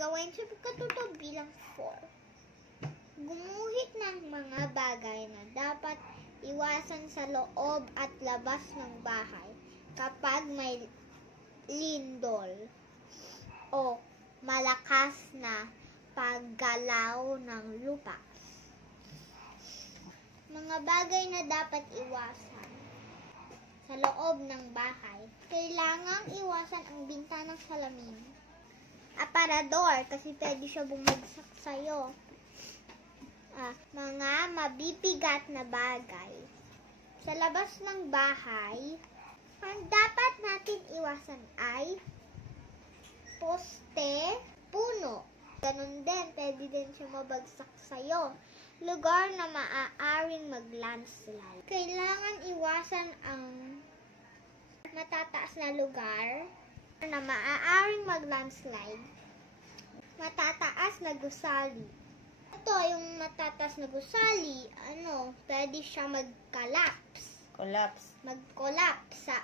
gawain sa pagkatuto bilang 4. Gumuhit ng mga bagay na dapat iwasan sa loob at labas ng bahay kapag may lindol o malakas na paggalaw ng lupa. Mga bagay na dapat iwasan sa loob ng bahay. Kailangang iwasan ang bintanang salamin. Aparador, kasi pwede siya bumagsak sa'yo. Mga mabibigat na bagay. Sa labas ng bahay, ang dapat natin iwasan ay poste, puno. Ganun din, pwede din siya mabagsak sa'yo. Lugar na maaaring mag-landslide. Kailangan iwasan ang matataas na lugar na maaaring mag-landslide. Matataas na gusali. Ito, yung matataas na gusali, pwede siya mag-collapse. Collapse. Mag-collapse sa